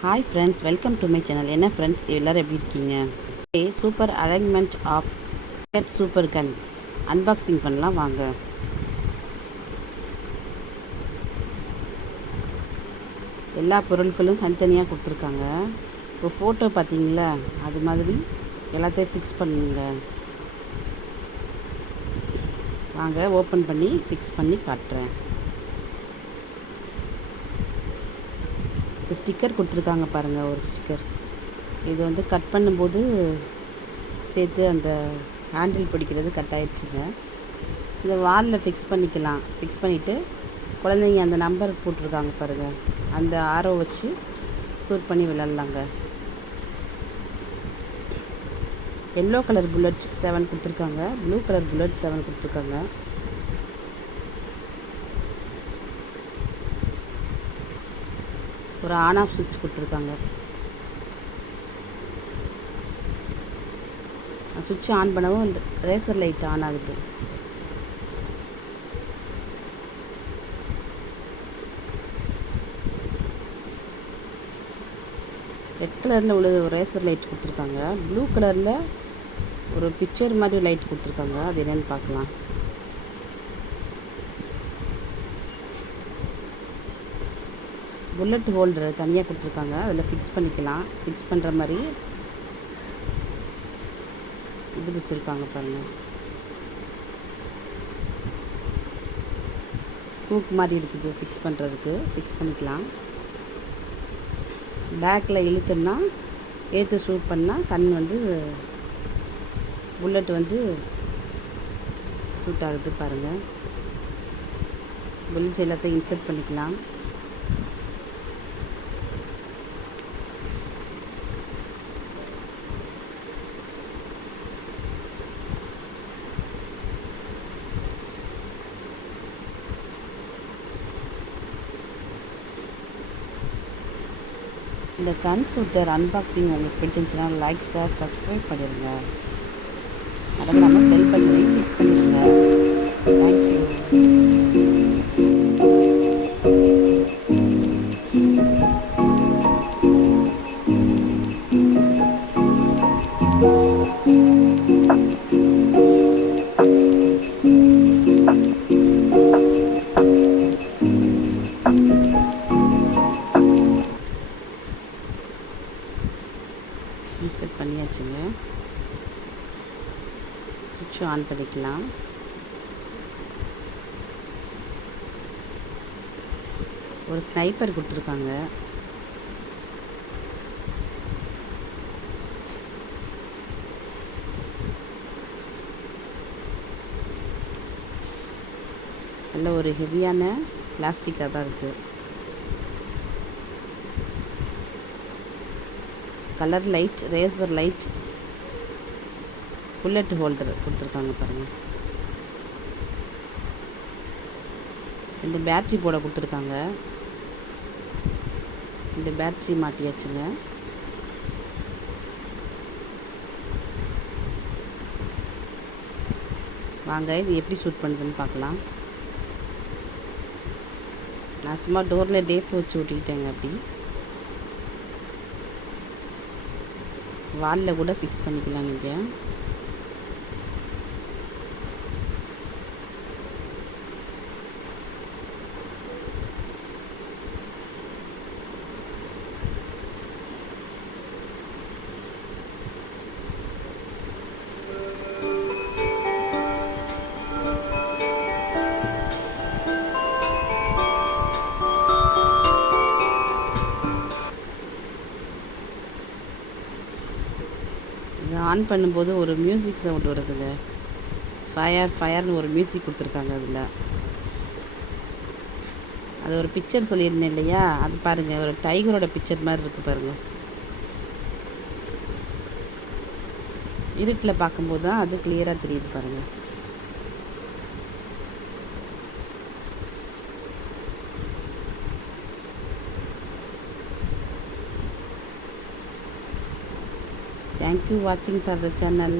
Hi friends, welcome to my channel. என்ன friends, எல்லோரும் எப்படி இருக்கீங்க? Super alignment of super gun unboxing பண்ணலாம் வாங்க. எல்லா பொருட்களும் தனித்தனியாக கொடுத்துருக்காங்க. இப்போ ஃபோட்டோ பார்த்தீங்களா, அது மாதிரி எல்லாத்தையும் ஃபிக்ஸ் பண்ணுங்க. வாங்க ஓப்பன் பண்ணி ஃபிக்ஸ் பண்ணி காட்டுறேன். இந்த ஸ்டிக்கர் கொடுத்துருக்காங்க பாருங்கள், ஒரு ஸ்டிக்கர். இது வந்து கட் பண்ணும்போது சேர்த்து அந்த ஹேண்டில் பிடிக்கிறது கட் ஆயிடுச்சுங்க. இதை வாலில் ஃபிக்ஸ் பண்ணிக்கலாம். ஃபிக்ஸ் பண்ணிவிட்டு குழந்தைங்க அந்த நம்பர் போட்டிருக்காங்க பாருங்கள், அந்த ஆரோ வச்சு சூட் பண்ணி விளாட்லாங்க. எல்லோ கலர் புல்லட் 7 கொடுத்துருக்காங்க, ப்ளூ கலர் புல்லட் 7 கொடுத்துருக்காங்க. ஒரு ஆன் ஆஃப் சுவிட்ச் கொடுத்துருக்காங்க. சுவிட்ச் ஆன் பண்ணவும் ரேசர் லைட் ஆன் ஆகுது. ரெட் கலரில் உள்ள ஒரு ரேசர் லைட் கொடுத்துருக்காங்க. ப்ளூ கலரில் ஒரு பிக்சர் மாதிரி லைட் கொடுத்துருக்காங்க. அது என்னென்னு பார்க்கலாம். புல்லட் ஹோல்டர் தனியாக கொடுத்துருக்காங்க, அதில் ஃபிக்ஸ் பண்ணிக்கலாம். ஃபிக்ஸ் பண்ணுற மாதிரி இது வச்சுருக்காங்க பாருங்கள். ஹூக் மாதிரி இருக்குது, ஃபிக்ஸ் பண்ணுறதுக்கு. ஃபிக்ஸ் பண்ணிக்கலாம். பேக்கில் இழுத்து ஷூட் பண்ணால் கண் வந்து புல்லட் வந்து ஷூட் ஆகுது பாருங்கள். புல்லட்ஸ் எல்லாத்தையும் இன்சர்ட் பண்ணிக்கலாம். இந்த கன் ஷூட்டர் அன்பாக்சிங் உங்களுக்கு பிடிச்சிருந்துச்சுன்னா லைக், ஷேர், சப்ஸ்கிரைப் பண்ணிடுங்க. மறக்காமல் பெல் பட்டனை கிளிக் பண்ணிடுங்க. தேங்க்யூ. இன்செர்ட் பண்ணியாச்சுங்க. சுவிட்ச் ஆன் பண்ணிக்கலாம். ஒரு ஸ்னைப்பர் கொடுத்துருக்காங்க. நல்ல ஒரு ஹெவியான பிளாஸ்டிக்காக தான் இருக்குது. Colour light, razor light, bullet holder கொடுத்துருக்காங்க பாருங்கள். இந்த பேட்ரி போட கொடுத்துருக்காங்க. இந்த பேட்ரி மாட்டியாச்சுங்க. வாங்க இது எப்படி ஷூட் பண்ணுதுன்னு பார்க்கலாம். நான் சும்மா டோரில் டேப் வச்சு விட்டுக்கிட்டேங்க. அப்படி வாலில் கூட ஃபிக்ஸ் பண்ணிக்கலாம் நீங்கள். இதை ஆன் பண்ணும்போது ஒரு மியூசிக் சவுண்ட் வருதுங்க. ஃபயர்னு ஒரு மியூசிக் கொடுத்துருக்காங்க. அதில் அது ஒரு பிக்சர் சொல்லியிருந்தேன் இல்லையா, அது பாருங்கள், ஒரு டைகரோட பிக்சர் மாதிரி இருக்குது பாருங்கள். இருட்டில் பார்க்கும்போது தான் அது கிளியராக தெரியுது பாருங்கள். Thank you watching for the channel.